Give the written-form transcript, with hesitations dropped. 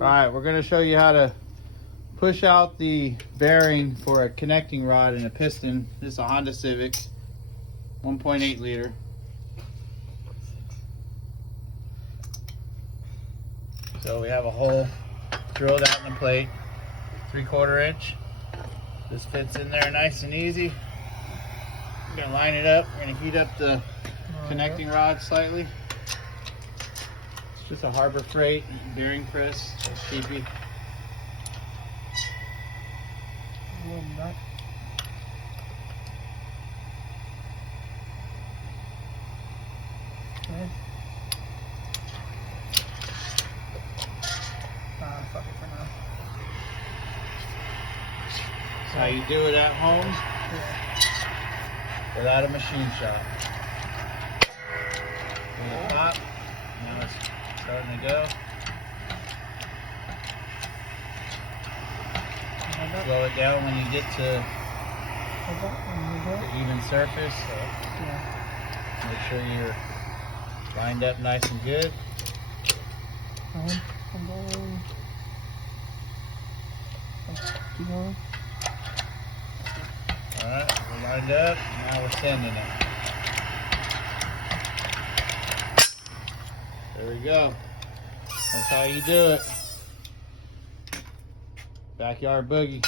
Alright, we're going to show you how to push out the bearing for a connecting rod and a piston. This is a Honda Civic, 1.8 liter. So we have a hole drilled out in the plate, 3/4 inch. This fits in there nice and easy. We're going to line it up. We're going to heat up the connecting rod slightly. It's just a Harbor Freight bearing press, it's cheapy. Fuck it for now. That's how you do it at home without a machine shop. To the top. Now it's starting to go. Slow it down when you get to the even surface. So make sure you're lined up nice and good. Alright, we're lined up. Now we're sending it. There we go. That's how you do it. Backyard boogie.